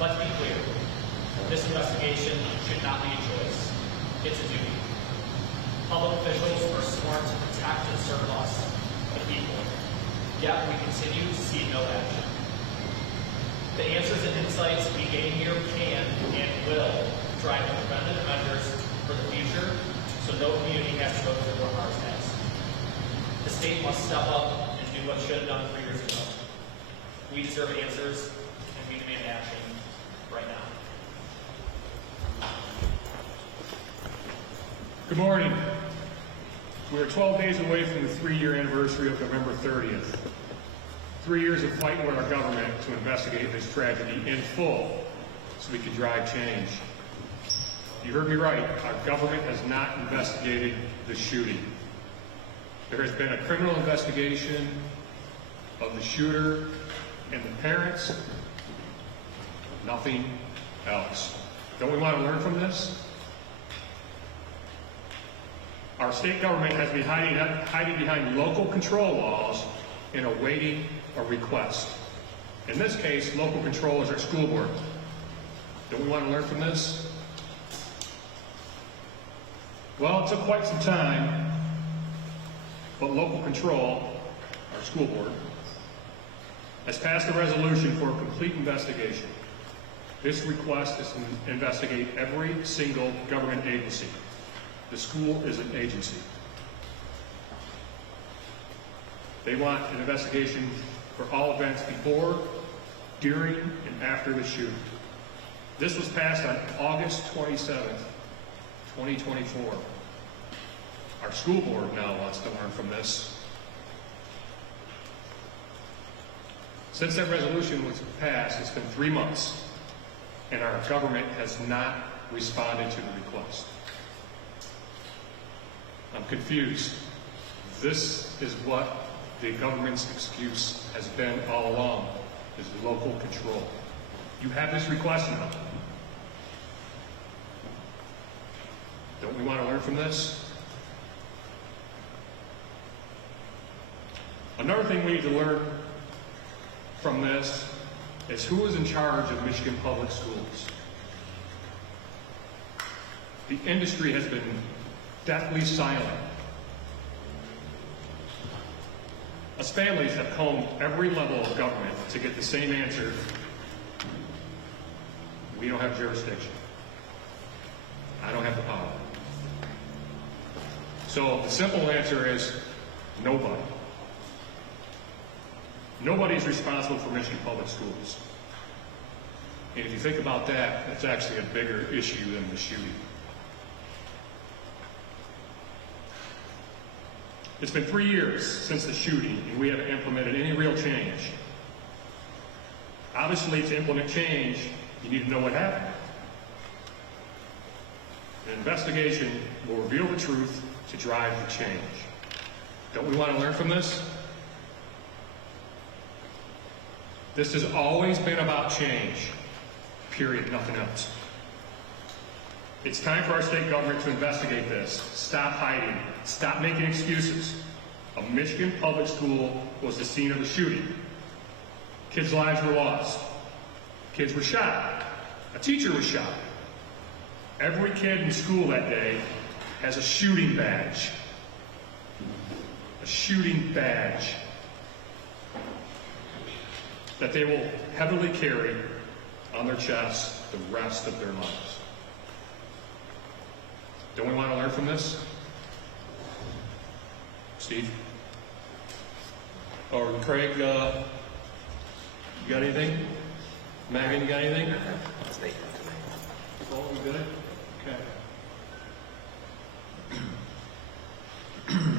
Let's be clear. This investigation should not be a choice. It's a duty. Public officials are sworn to protect and serve us, the people. Yet we continue to see no action. The answers and insights we gain here can and will drive preventative measures for the future so no community has to go through what ours has. The state must step up and do what it should have done 3 years ago. We deserve answers, and we demand action right now. Good morning. We are 12 days away from the 3-year anniversary of November 30th. 3 years of fighting with our government to investigate this tragedy in full so we could drive change. You heard me right. Our government has not investigated the shooting. There has been a criminal investigation of the shooter and the parents. Nothing else. Don't we want to learn from this? Our state government has been hiding behind local control laws and awaiting a request. In this case, local control is our school board. Don't we want to learn from this? Well, it took quite some time, but local control, our school board, has passed a resolution for a complete investigation. This request is to investigate every single government agency. The school is an agency. They want an investigation for all events before, during, and after the shooting. This was passed on August 27th, 2024. Our school board now wants to learn from this. Since that resolution was passed, it's been 3 months, and our government has not responded to the request. I'm confused. This is what the government's excuse has been all along, is local control. You have this request now. Don't we want to learn from this? Another thing we need to learn from this is who is in charge of Michigan public schools. The industry has been deathly silent. Us families have combed every level of government to get the same answer. We don't have jurisdiction. I don't have the power. So the simple answer is nobody. Nobody's responsible for Michigan public schools. And if you think about that, it's actually a bigger issue than the shooting. It's been 3 years since the shooting, and we haven't implemented any real change. Obviously, to implement change, you need to know what happened. An investigation will reveal the truth to drive the change. Don't we want to learn from this? This has always been about change, period, nothing else. It's time for our state government to investigate this. Stop hiding. Stop making excuses. A Michigan public school was the scene of the shooting. Kids' lives were lost. Kids were shot. A teacher was shot. Every kid in school that day has a shooting badge. A shooting badge that they will heavily carry on their chests the rest of their lives. Don't we want to learn from this? Steve? Or Craig, you got anything? Megan, you got anything? Oh, we good? Okay.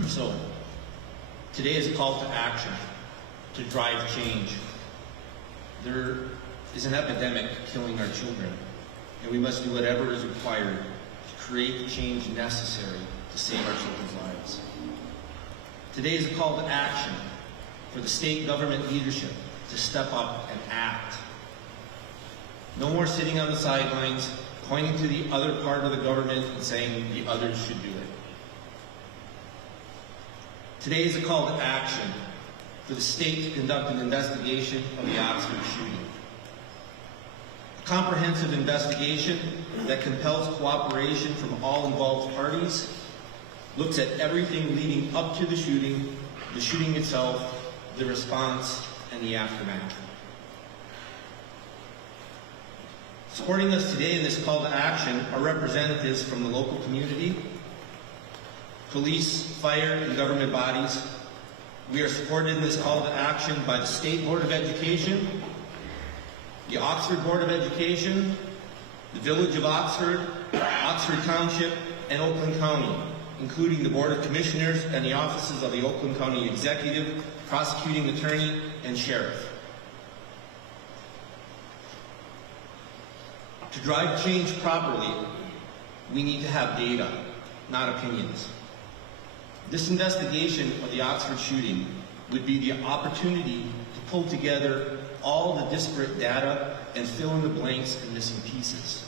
So, today is a call to action to drive change. There is an epidemic killing our children, and we must do whatever is required to create the change necessary to save our children's lives. Today is a call to action for the state government leadership to step up and act. No more sitting on the sidelines, pointing to the other part of the government and saying the others should do it. Today is a call to action for the state to conduct an investigation of the Oxford shooting. A comprehensive investigation that compels cooperation from all involved parties, looks at everything leading up to the shooting itself, the response, and the aftermath. Supporting us today in this call to action are representatives from the local community, police, fire, and government bodies. We are supported in this call to action by the State Board of Education, the Oxford Board of Education, the Village of Oxford, Oxford Township, and Oakland County, including the Board of Commissioners and the offices of the Oakland County Executive, Prosecuting Attorney, and Sheriff. To drive change properly, we need to have data, not opinions. This investigation of the Oxford shooting would be the opportunity to pull together all the disparate data and fill in the blanks and missing pieces,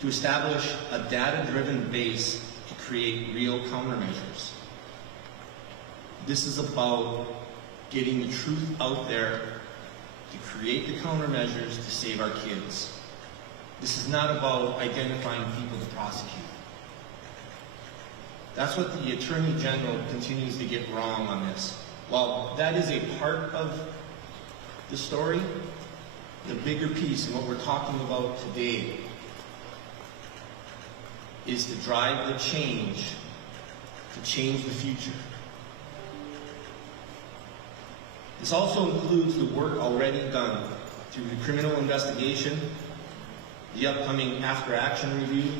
to establish a data-driven base to create real countermeasures. This is about getting the truth out there to create the countermeasures to save our kids. This is not about identifying people to prosecute. That's what the Attorney General continues to get wrong on this. While that is a part of the story, the bigger piece and what we're talking about today is to drive the change, to change the future. This also includes the work already done through the criminal investigation, the upcoming after-action review,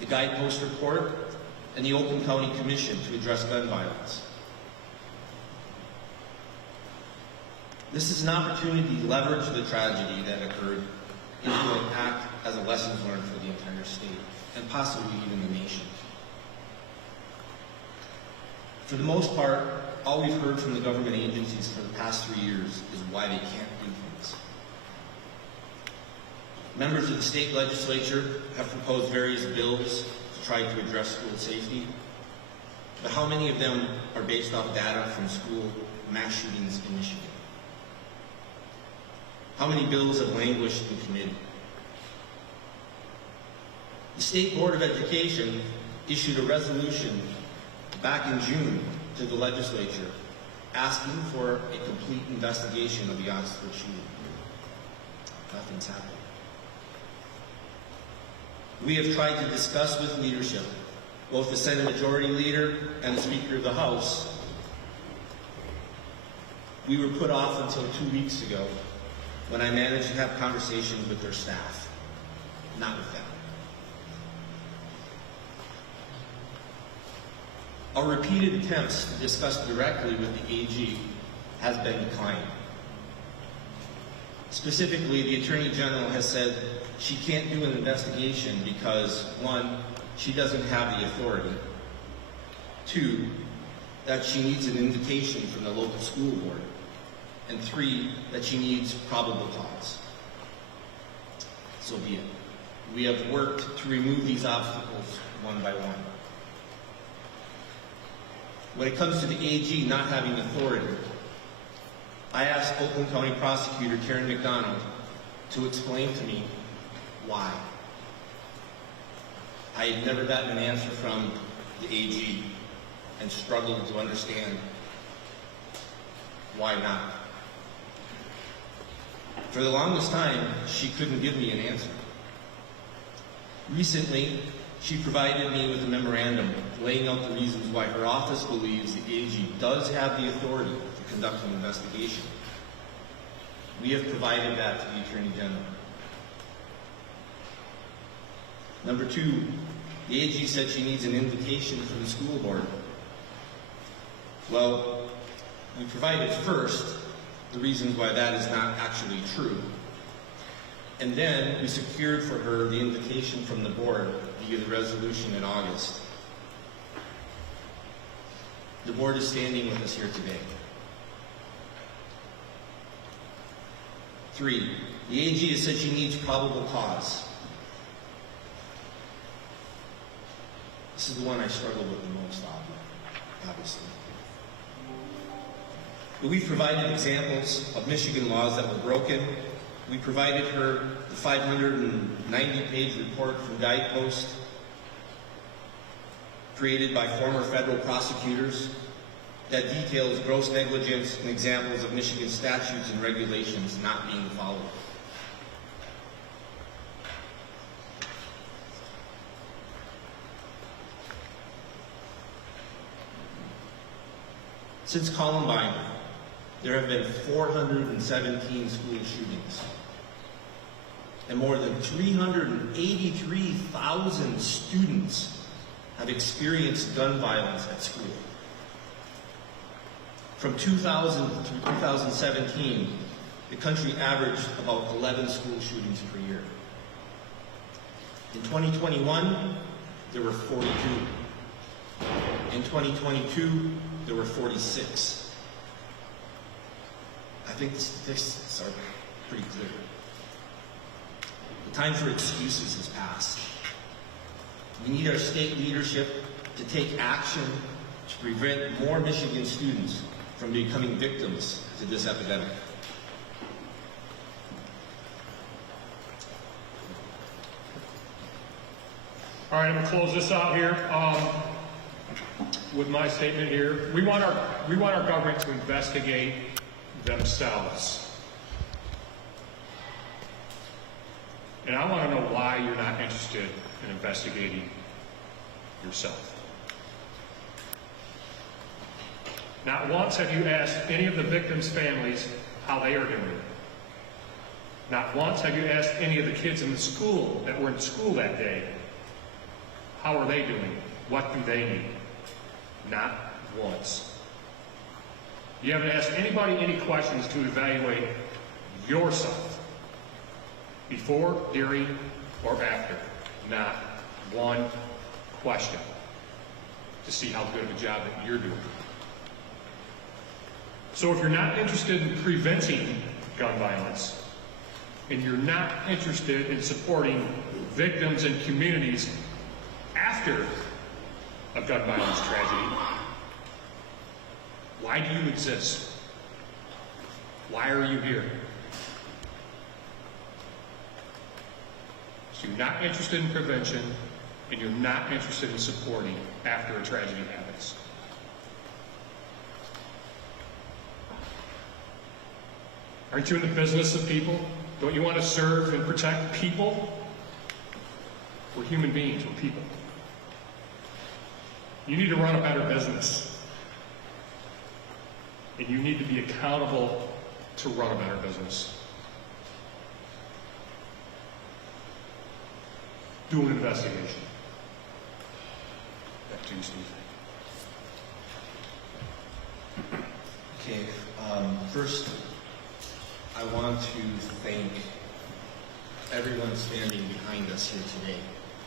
the guidepost report, and the Oakland County Commission to address gun violence. This is an opportunity to leverage the tragedy that occurred into an act as a lessons learned for the entire state, and possibly even the nation. For the most part, all we've heard from the government agencies for the past 3 years is why they can't do things. Members of the state legislature have proposed various bills to try to address school safety, but how many of them are based off data from school mass shootings in Michigan? How many bills have languished in committee? The State Board of Education issued a resolution back in June to the legislature asking for a complete investigation of the Oxford shooting. Nothing's happened. We have tried to discuss with leadership, both the Senate Majority Leader and the Speaker of the House. We were put off until 2 weeks ago when I managed to have conversations with their staff, not with them. Our repeated attempts to discuss directly with the AG has been declined. Specifically, the Attorney General has said she can't do an investigation because, 1, she doesn't have the authority, 2, that she needs an invitation from the local school board, and 3, that she needs probable cause. So be it. We have worked to remove these obstacles one by one. When it comes to the AG not having authority, I asked Oakland County Prosecutor Karen McDonald to explain to me why. I had never gotten an answer from the AG and struggled to understand why not. For the longest time, she couldn't give me an answer. Recently, she provided me with a memorandum laying out the reasons why her office believes the AG does have the authority to conduct an investigation. We have provided that to the Attorney General. Number 2, the AG said she needs an invitation from the school board. Well, we provided first the reasons why that is not actually true. And then we secured for her the invitation from the board via the resolution in August. The board is standing with us here today. 3, the AG has said she needs probable cause. This is the one I struggle with the most, obviously. But we've provided examples of Michigan laws that were broken We provided her the 590-page report from Guidepost, created by former federal prosecutors, that details gross negligence and examples of Michigan statutes and regulations not being followed. Since Columbine, there have been 417 school shootings, and more than 383,000 students have experienced gun violence at school. From 2000 to 2017, the country averaged about 11 school shootings per year. In 2021, there were 42. In 2022, there were 46. I think the statistics are pretty clear. The time for excuses has passed. We need our state leadership to take action to prevent more Michigan students from becoming victims to this epidemic. All right, I'm going to close this out here with my statement here. We want our government to investigate themselves. And I want to know why you're not interested in investigating yourself. Not once have you asked any of the victims' families how they are doing. Not once have you asked any of the kids in the school that were in school that day, how are they doing? What do they need? Not once. You haven't asked anybody any questions to evaluate yourself before, during, or after. Not one question to see how good of a job that you're doing. So if you're not interested in preventing gun violence, and you're not interested in supporting victims and communities after a gun violence tragedy, why do you exist? Why are you here? So you're not interested in prevention, and you're not interested in supporting after a tragedy happens. Aren't you in the business of people? Don't you want to serve and protect people? We're human beings, we're people. You need to run a better business. And you need to be accountable to run a better business. Do an investigation. Back to you, Steve. Okay, first, I want to thank everyone standing behind us here today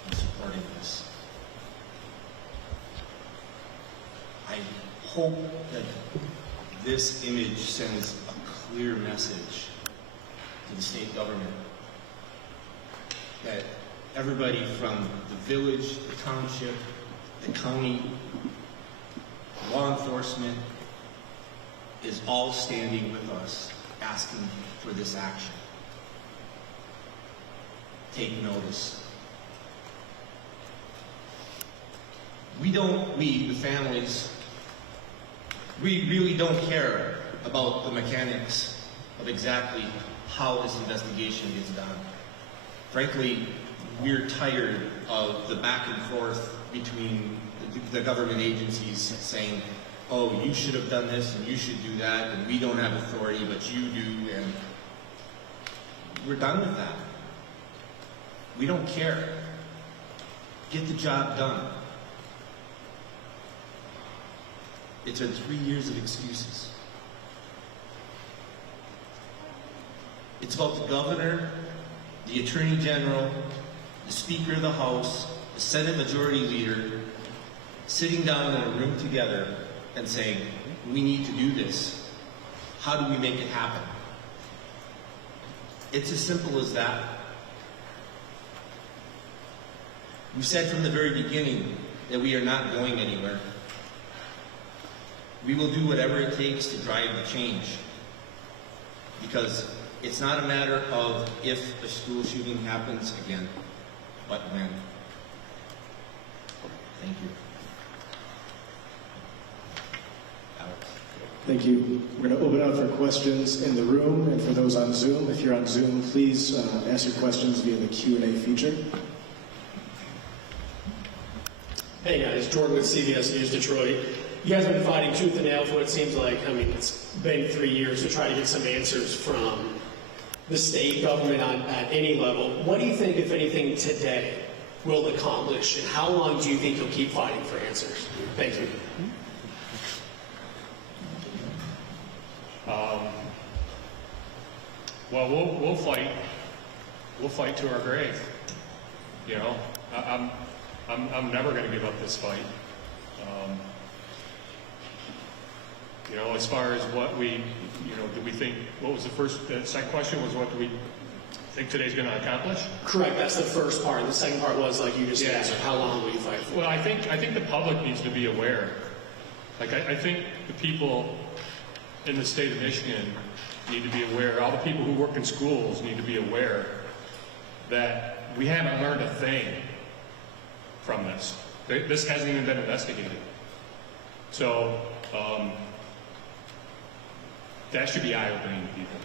and supporting this. I hope that this image sends a clear message to the state government that everybody from the village, the township, the county, law enforcement is all standing with us, asking for this action. Take notice. We, the families, we really don't care about the mechanics of exactly how this investigation is done. Frankly, we're tired of the back and forth between the government agencies saying, oh, you should have done this and you should do that, and we don't have authority, but you do, and we're done with that. We don't care. Get the job done. It's been 3 years of excuses. It's about the governor, the attorney general, the speaker of the House, the Senate majority leader, sitting down in a room together and saying, we need to do this. How do we make it happen? It's as simple as that. We've said from the very beginning that we are not going anywhere. We will do whatever it takes to drive the change, because It's not a matter of if a school shooting happens again, but when. Thank you. Alex. Thank you. We're going to open up for questions in the room, and for those on Zoom, if you're on Zoom, please ask your questions via the Q&A feature. Hey guys, Jordan with CBS News Detroit. You guys have been fighting tooth and nail for what it seems like. I mean, it's been 3 years to try to get some answers from the state government at any level. What do you think, if anything, today will accomplish, and how long do you think you'll keep fighting for answers? Thank you. Well, we'll fight. We'll fight to our grave. You know, I'm never going to give up this fight. You know, as far as what we, you know, do we think? What was the second question was, what do we think today's going to accomplish? Correct. That's the first part. The second part was, like you just answered, how long will you fight for? Well, I think the public needs to be aware. Like, I think the people in the state of Michigan need to be aware. All the people who work in schools need to be aware that we haven't learned a thing from this. This hasn't even been investigated. So that should be eye-opening to people.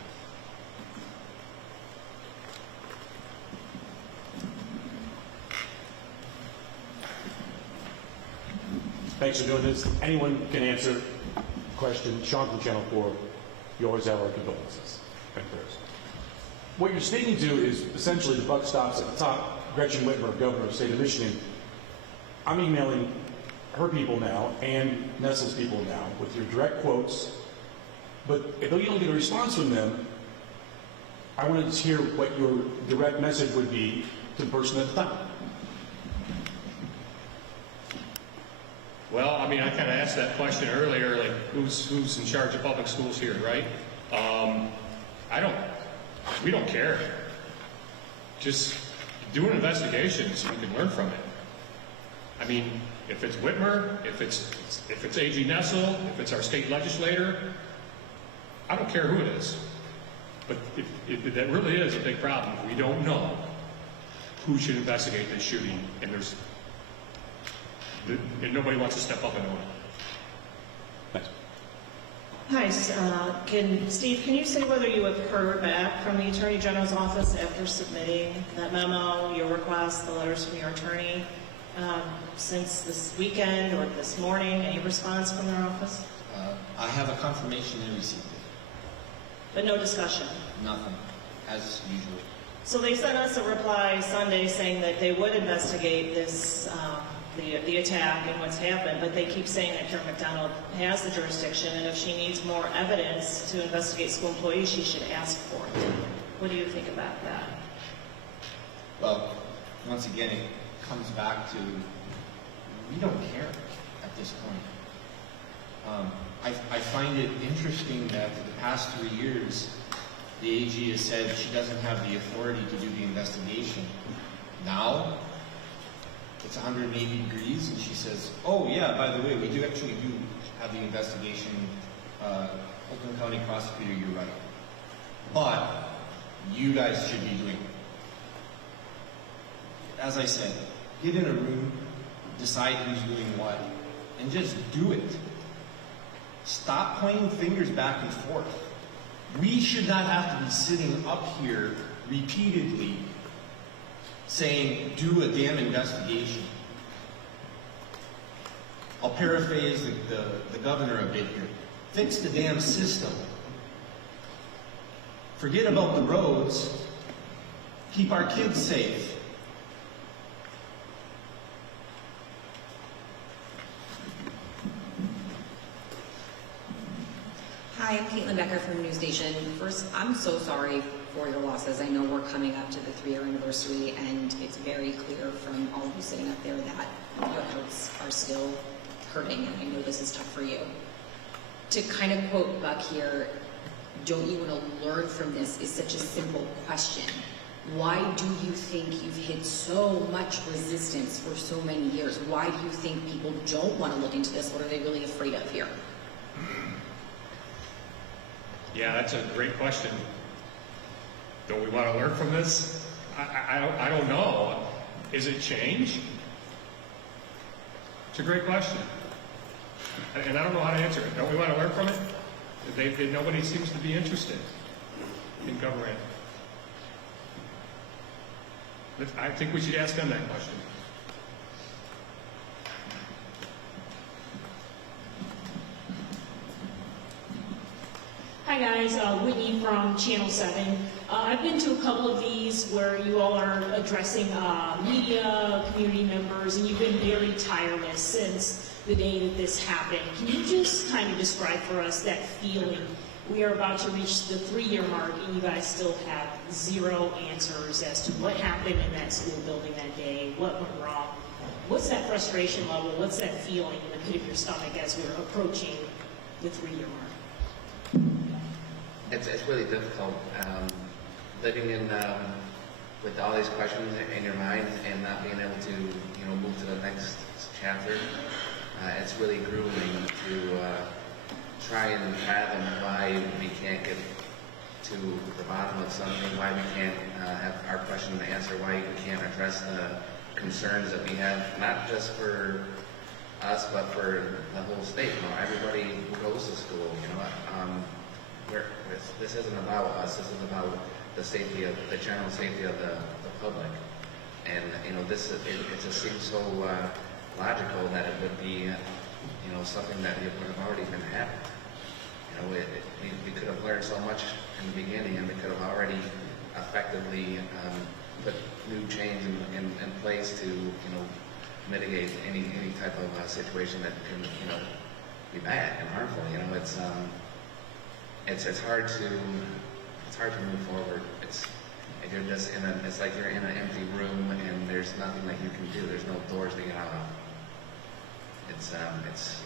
Thanks for doing this. Anyone can answer the question. Sean from Channel 4, you always have our condolences and prayers. What you're speaking to is essentially the buck stops at the top. Gretchen Whitmer, governor of the state of Michigan. I'm emailing her people now and Nestle's people now with your direct quotes. But if you don't get a response from them, I wanted to hear what your direct message would be to the person at the top. Well, I mean, I kind of asked that question earlier, like, who's in charge of public schools here, right? We don't care. Just do an investigation so we can learn from it. I mean, if it's Whitmer, if it's AG Nessel, if it's our state legislator, I don't care who it is. But if that really is a big problem, we don't know who should investigate this shooting, and nobody wants to step up and own it. Thanks. Hi, Steve, can you say whether you have heard back from the Attorney General's office after submitting that memo, your request, the letters from your attorney, since this weekend or this morning? Any response from their office? I have a confirmation they received it. But no discussion? Nothing, as usual. So they sent us a reply Sunday saying that they would investigate this, the attack and what's happened, but they keep saying that Karen McDonald has the jurisdiction, and if she needs more evidence to investigate school employees, she should ask for it. What do you think about that? Well, once again, it comes back to, we don't care at this point. I find it interesting that for the past 3 years, the AG has said she doesn't have the authority to do the investigation. Now, it's 180 degrees, and she says, oh yeah, by the way, we do have the investigation. Oakland County prosecutor, you're right. But you guys should be doing it. As I said, get in a room, decide who's doing what, and just do it. Stop pointing fingers back and forth. We should not have to be sitting up here repeatedly saying, do a damn investigation. I'll paraphrase the governor a bit here. Fix the damn system. Forget about the roads. Keep our kids safe. Hi, I'm Caitlin Becker from News Station. First, I'm so sorry for your losses. I know we're coming up to the 3-year anniversary, and it's very clear from all of you sitting up there that your hearts are still hurting, and I know this is tough for you. To kind of quote Buck here, don't you want to learn from this is such a simple question. Why do you think you've hit so much resistance for so many years? Why do you think people don't want to look into this? What are they really afraid of here? Yeah, that's a great question. Don't we want to learn from this? I don't know. Is it change? It's a great question. And I don't know how to answer it. Don't we want to learn from it? Nobody seems to be interested in government. I think we should ask them that question. Hi guys, Whitney from Channel 7. I've been to a couple of these where you all are addressing media, community members, and you've been very tireless since the day that this happened. Can you just kind of describe for us that feeling? We are about to reach the 3-year mark and you guys still have zero answers as to what happened in that school building that day, what went wrong. What's that frustration level? What's that feeling in the pit of your stomach as we're approaching the 3-year mark? It's really difficult living in with all these questions in your mind and not being able to move to the next chapter. It's really grueling to try and fathom why we can't get to the bottom of something, why we can't have our question answered, why we can't address the concerns that we have, not just for us but for the whole state. Everybody who goes to school. This isn't about us. This is about the safety of the general safety of the public. And it just seems so logical that it would be something that would have already been happening. We could have learned so much in the beginning, and we could have already effectively put new change in place to mitigate any type of situation that can be bad and harmful. It's hard to move forward. It's like you're in an empty room and there's nothing that you can do. There's no doors to get out of. It sucks.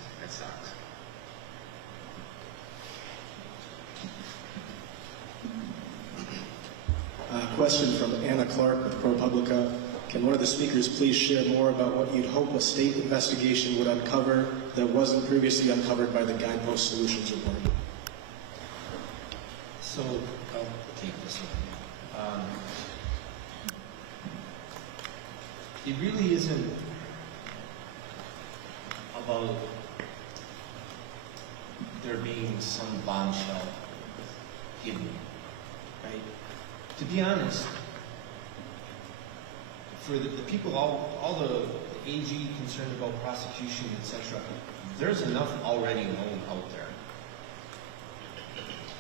Question from Anna Clark with ProPublica. Can one of the speakers please share more about what you'd hope a state investigation would uncover that wasn't previously uncovered by the Guidepost Solutions report? So I'll take this one. It really isn't about there being some bombshell hidden, right? To be honest, for the people, all the AG concerned about prosecution, etc., there's enough already known out there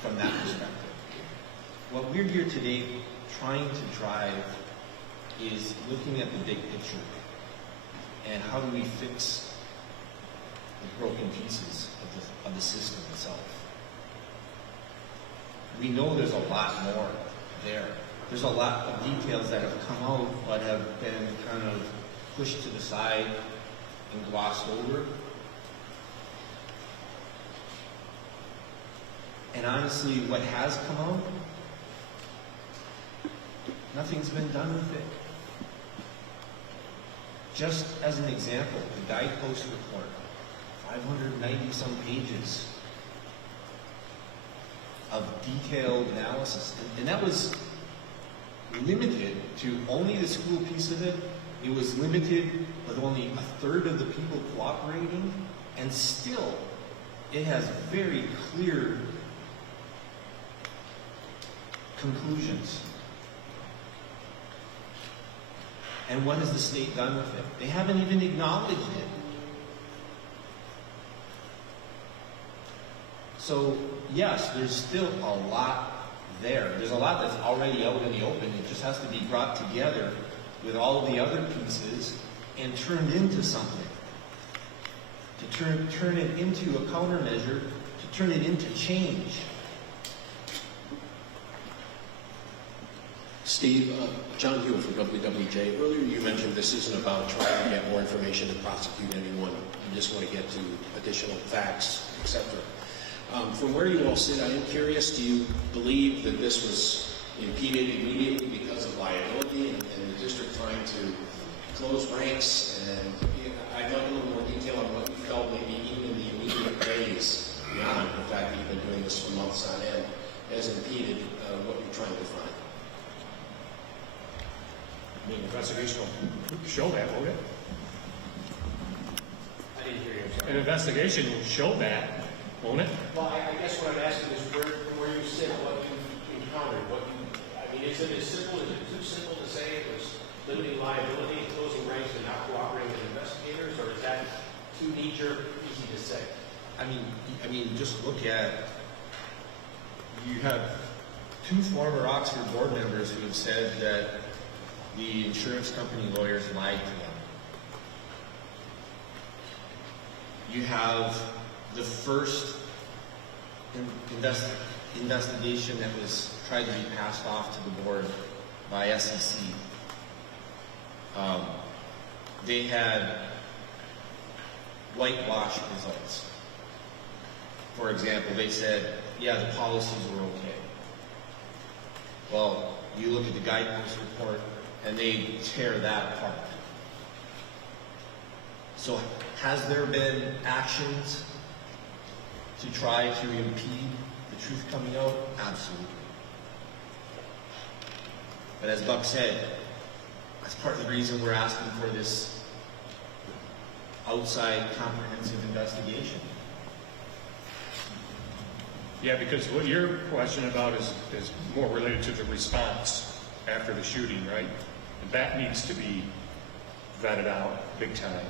from that perspective. What we're here today trying to drive is looking at the big picture and how do we fix the broken pieces of the system itself. We know there's a lot more there. There's a lot of details that have come out but have been kind of pushed to the side and glossed over. And honestly, what has come out, nothing's been done with it. Just as an example, the Guidepost report, 590 some pages of detailed analysis. And that was limited to only the school piece of it. It was limited with only a third of the people cooperating, and still it has very clear conclusions. And what has the state done with it? They haven't even acknowledged it. So yes, there's still a lot there. There's a lot that's already out in the open. It just has to be brought together with all of the other pieces and turned into something. To turn it into a countermeasure, to turn it into change. Steve, John Hewitt from WWJ. Earlier you mentioned this isn't about trying to get more information to prosecute anyone. You just want to get to additional facts, etc. From where you all sit, I am curious, do you believe that this was impeded immediately because of liability and the district trying to close ranks? And I'd like a little more detail on what you felt maybe even in the immediate days beyond the fact that you've been doing this for months on end has impeded what you're trying to find. I mean, investigation will show that, won't it? I didn't hear you, I'm sorry. An investigation will show that, won't it? Well, I guess what I'm asking is where you sit, what you encountered, I mean, is it as simple, is it too simple to say it was limiting liability and closing ranks and not cooperating with investigators, or is that too knee-jerk, easy to say? I mean, just look at, you have 2 former Oxford board members who have said that the insurance company lawyers lied to them. You have the first investigation that was tried to be passed off to the board by SEC. They had whitewash results. For example, they said, yeah, the policies were okay. Well, you look at the guidepost report, and they tear that apart. So has there been actions to try to impede the truth coming out? Absolutely. But as Buck said, that's part of the reason we're asking for this outside comprehensive investigation. Yeah, because what you're questioning about is more related to the response after the shooting, right? And that needs to be vetted out big time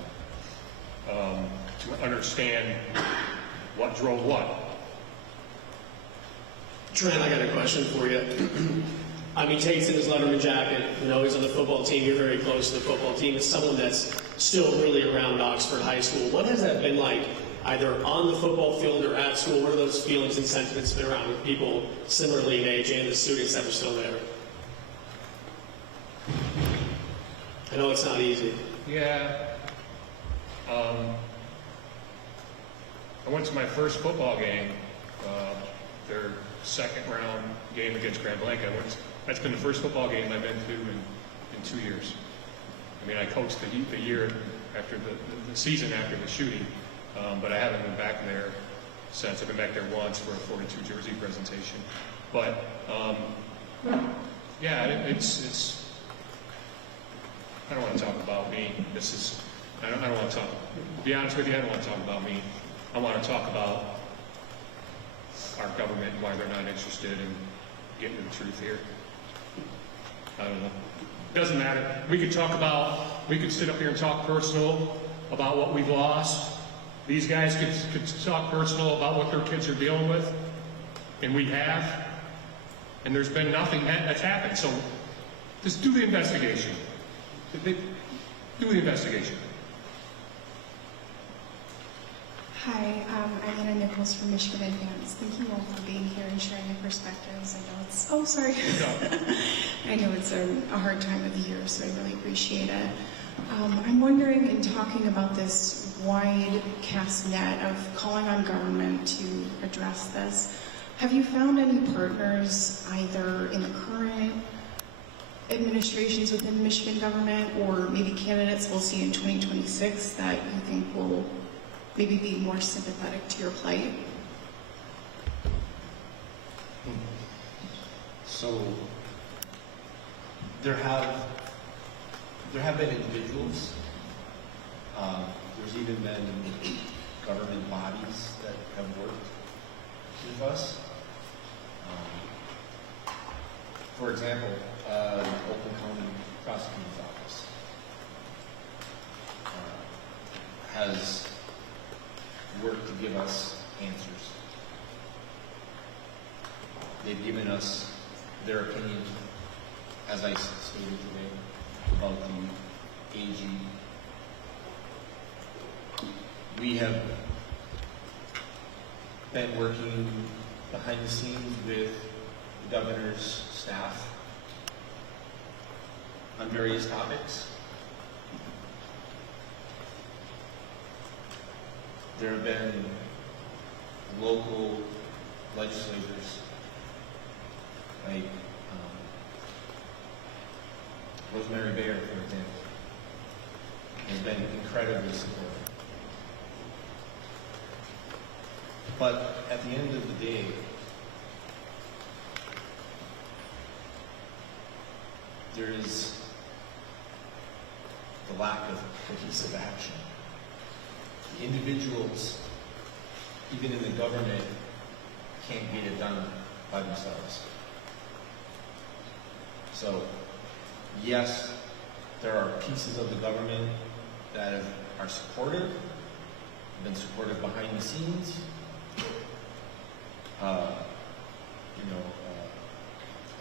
to understand what drove what. Trent, I got a question for you. I mean, Tate's in his Letterman jacket. You know, he's on the football team. You're very close to the football team. As someone that's still really around Oxford High School, what has that been like, either on the football field or at school? What are those feelings and sentiments been around with people similarly in age and the students that are still there? I know it's not easy. Yeah. I went to my first football game, their second round game against Grand Blanca. That's been the first football game I've been to in 2 years. I mean, I coached the year after the season after the shooting, but I haven't been back there since. I've been back there once for a 42 jersey presentation. But yeah, it's. I don't want to talk about me. I don't want to talk. To be honest with you, I don't want to talk about me. I want to talk about our government and why they're not interested in getting to the truth here. I don't know. Doesn't matter. We could sit up here and talk personal about what we've lost. These guys could talk personal about what their kids are dealing with, and we have. And there's been nothing that's happened. So just do the investigation. Do the investigation. Hi, I'm Anna Nichols from Michigan Advance. Thank you all for being here and sharing your perspectives. I know it's, oh, sorry. I know it's a hard time of the year, so I really appreciate it. I'm wondering, in talking about this wide cast net of calling on government to address this, have you found any partners either in the current administrations within the Michigan government or maybe candidates we'll see in 2026 that you think will maybe be more sympathetic to your plight? So there have been individuals, there's even been government bodies that have worked with us. For example, the Oakland County Prosecutor's Office has worked to give us answers. They've given us their opinion, as I stated today, about the AG. We have been working behind the scenes with the governor's staff on various topics. There have been local legislators like Rosemary Bayer, for example, has been incredibly supportive. But at the end of the day, there is the lack of cohesive action. The individuals, even in the government, can't get it done by themselves. So, yes, there are pieces of the government that are supportive, have been supportive behind the scenes.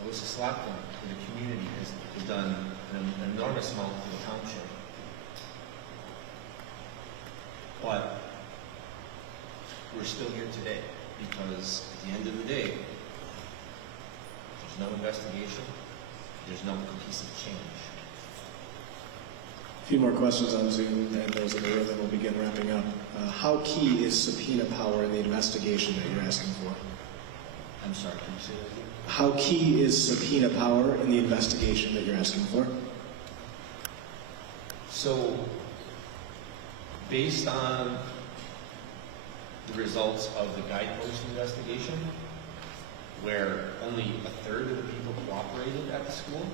Alyssa Slackman for the community has done an enormous amount for the township. But we're still here today because at the end of the day, there's no investigation, there's no cohesive change. A few more questions on Zoom, and those in the room, then we'll begin wrapping up. How key is subpoena power in the investigation that you're asking for? I'm sorry, can you say that again? How key is subpoena power in the investigation that you're asking for? So, based on the results of the guidepost investigation, where only a third of the people cooperated at the school,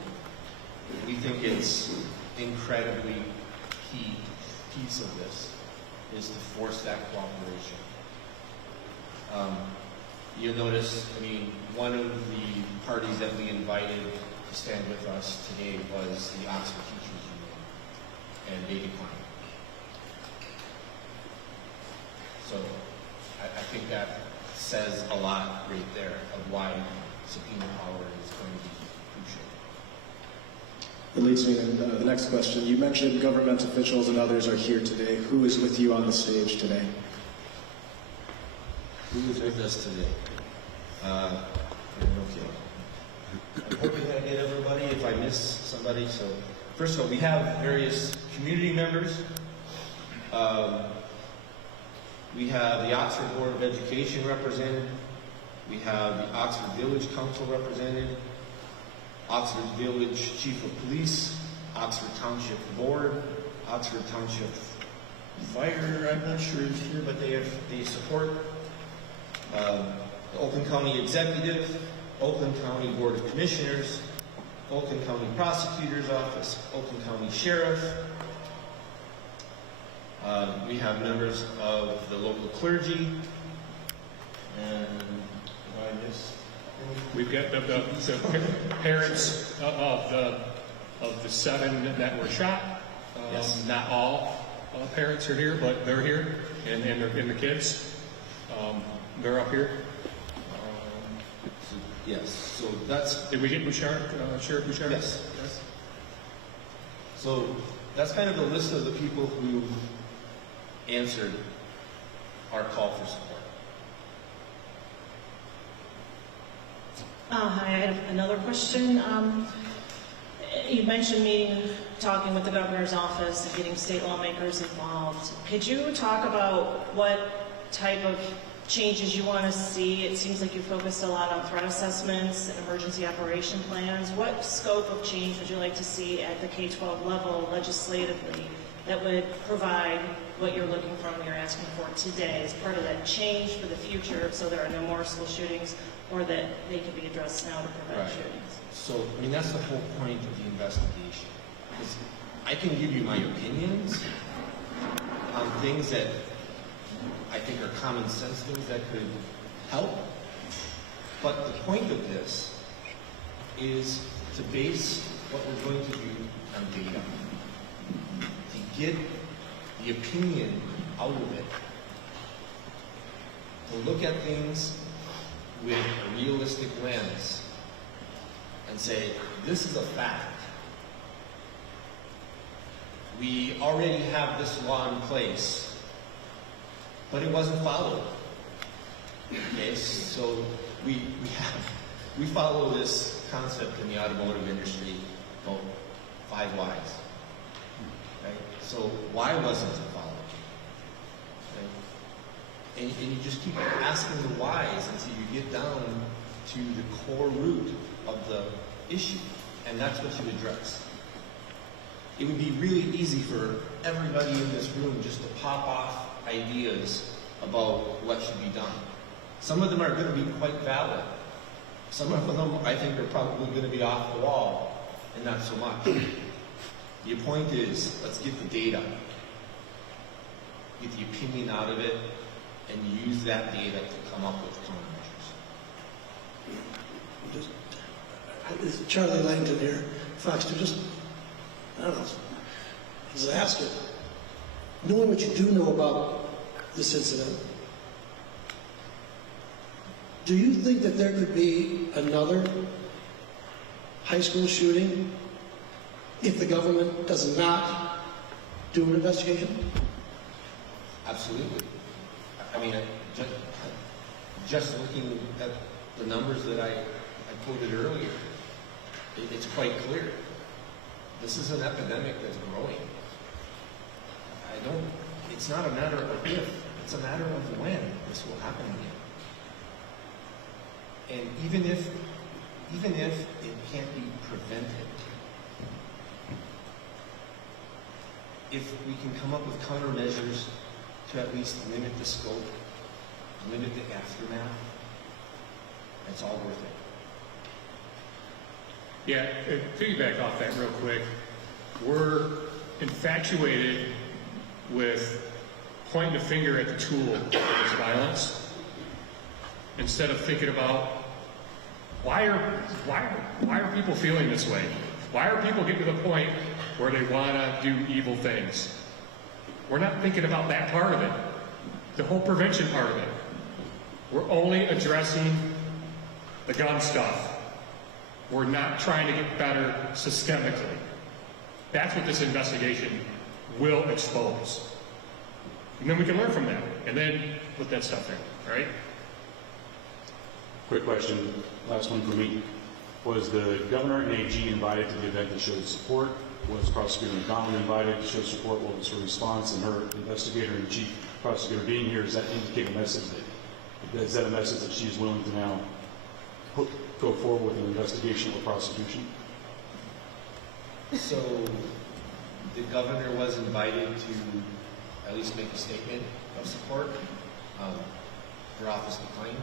we think it's incredibly key piece of this is to force that cooperation. You'll notice, one of the parties that we invited to stand with us today was the Oxford Teachers Union, and they declined. So I think that says a lot right there of why subpoena power is going to be crucial. It leads me to the next question. You mentioned government officials and others are here today. Who is with you on the stage today? Who is with us today? I'm hoping I get everybody. If I miss somebody, so first of all, we have various community members. We have the Oxford Board of Education represented. We have the Oxford Village Council represented. Oxford Village Chief of Police, Oxford Township Board, Oxford Township Fire, I'm not sure is here, but they support. The Oakland County Executive, Oakland County Board of Commissioners, Oakland County Prosecutor's Office, Oakland County Sheriff. We have members of the local clergy, and I missed. We've got the parents of the 7 that were shot. Yes. Not all parents are here, but they're here, and the kids, they're up here. Yes, so that's... Did we get Bouchard, Sheriff Bouchard? Yes. So that's kind of the list of the people who answered our call for support. Hi, I have another question. You mentioned talking with the governor's office and getting state lawmakers involved. Could you talk about what type of changes you want to see? It seems like you focused a lot on threat assessments and emergency operation plans. What scope of change would you like to see at the K-12 level legislatively that would provide what you're looking for and you're asking for today as part of that change for the future so there are no more school shootings, or that they can be addressed now to prevent shootings? So, that's the whole point of the investigation. Because I can give you my opinions on things that I think are common sense things that could help. But the point of this is to base what we're going to do on data. To get the opinion out of it. To look at things with a realistic lens and say, this is a fact. We already have this law in place, but it wasn't followed. Okay, so we follow this concept in the automotive industry called 5 whys. Okay? So why wasn't it followed? Okay? And you just keep asking the whys until you get down to the core root of the issue, and that's what you address. It would be really easy for everybody in this room just to pop off ideas about what should be done. Some of them are going to be quite valid. Some of them, I think, are probably going to be off the wall, and not so much. The point is, let's get the data, get the opinion out of it, and use that data to come up with countermeasures. Is Charlie Langton here, Fox 2, just, I don't know, just ask it. Knowing what you do know about this incident, do you think that there could be another high school shooting if the government does not do an investigation? Absolutely. I mean, just looking at the numbers that I quoted earlier, it's quite clear. This is an epidemic that's growing. It's not a matter of if, it's a matter of when this will happen again. And even if it can't be prevented, if we can come up with countermeasures to at least limit the scope, limit the aftermath, it's all worth it. Yeah, piggyback off that real quick. We're infatuated with pointing a finger at the tool of this violence instead of thinking about why are people feeling this way? Why are people getting to the point where they want to do evil things? We're not thinking about that part of it, the whole prevention part of it. We're only addressing the gun stuff. We're not trying to get better systemically. That's what this investigation will expose. And then we can learn from that, and then put that stuff in, right? Quick question, last one for me. Was the governor and AG invited to the event to show support? Was Prosecutor McDonald invited to show support? What was her response? And her investigator and chief prosecutor being here, does that indicate a message is that a message that she is willing to now go forward with an investigation or prosecution? So the governor was invited to at least make a statement of support. Her office declined.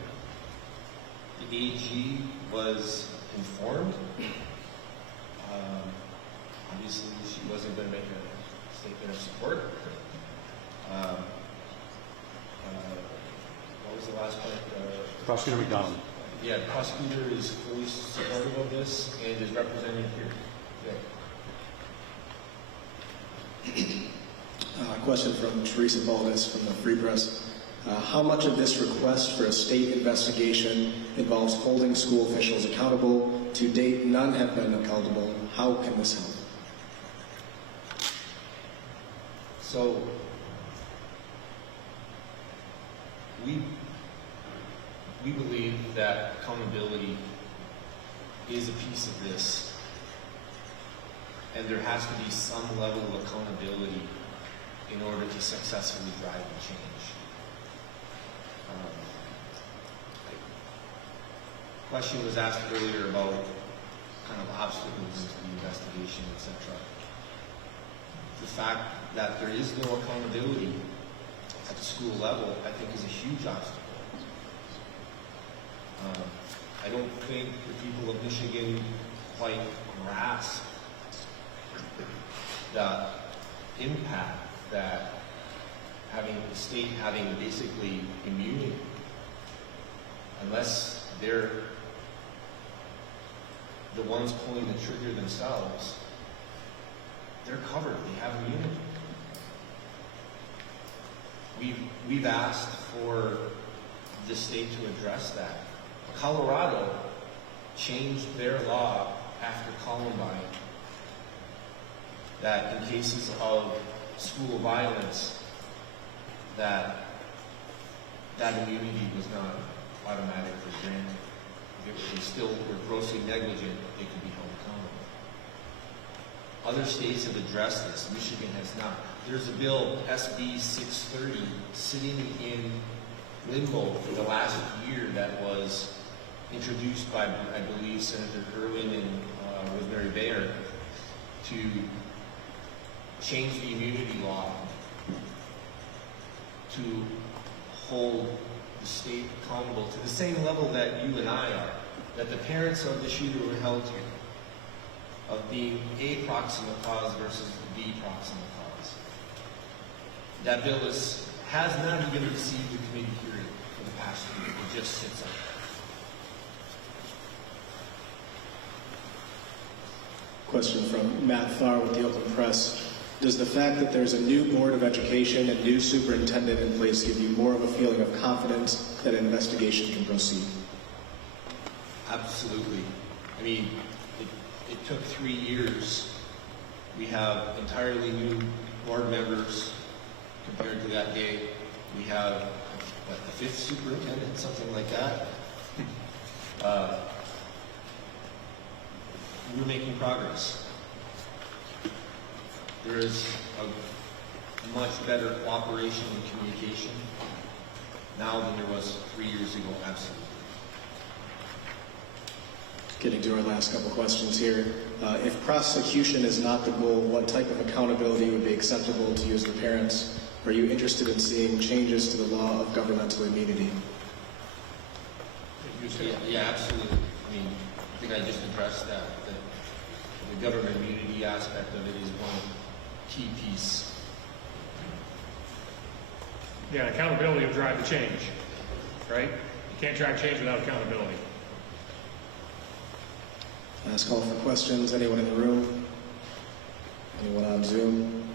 The AG was informed. Obviously, she wasn't going to make a statement of support. What was the last point? Prosecutor McDonald. Yeah, the prosecutor is fully supportive of this and is represented here today. A question from Teresa Baldus from the Free Press. How much of this request for a state investigation involves holding school officials accountable? To date, none have been accountable. How can this help? So, we believe that accountability is a piece of this, and there has to be some level of accountability in order to successfully drive the change. Question was asked earlier about kind of obstacles into the investigation, etc. The fact that there is no accountability at the school level, I think, is a huge obstacle. I don't think the people of Michigan quite grasp the impact that having the state having basically immunity, unless they're the ones pulling the trigger themselves, they're covered, they have immunity. We've asked for the state to address that. Colorado changed their law after Columbine that in cases of school violence, that immunity was not automatically granted. If they still were grossly negligent, they could be held accountable. Other states have addressed this. Michigan has not. There's a bill, SB 630, sitting in limbo for the last year that was introduced by, I believe, Senator Kerwin and Rosemary Bayer to change the immunity law to hold the state accountable to the same level that you and I are, that the parents of the shooter were held to. of being a proximate cause versus the proximate cause. That bill has not even received the committee hearing for the past week. It just sits up. Question from Matt Farr with the Oakland Press. Does the fact that there's a new Board of Education and new superintendent in place give you more of a feeling of confidence that an investigation can proceed? Absolutely. I mean, it took 3 years. We have entirely new board members compared to that day. We have, what, the 5th superintendent, something like that. We're making progress. There is a much better cooperation and communication now than there was 3 years ago, absolutely. Getting to our last couple questions here. If prosecution is not the goal, what type of accountability would be acceptable to you as the parents? Are you interested in seeing changes to the law of governmental immunity? Yeah, absolutely. I mean, I think I just addressed that. The government immunity aspect of it is one key piece. Yeah, accountability will drive the change, right? You can't drive change without accountability. Last call for questions. Anyone in the room? Anyone on Zoom?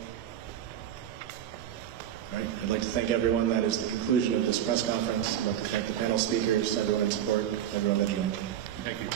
All right, I'd like to thank everyone. That is the conclusion of this press conference. I'd like to thank the panel speakers, everyone in support, everyone that joined. Thank you.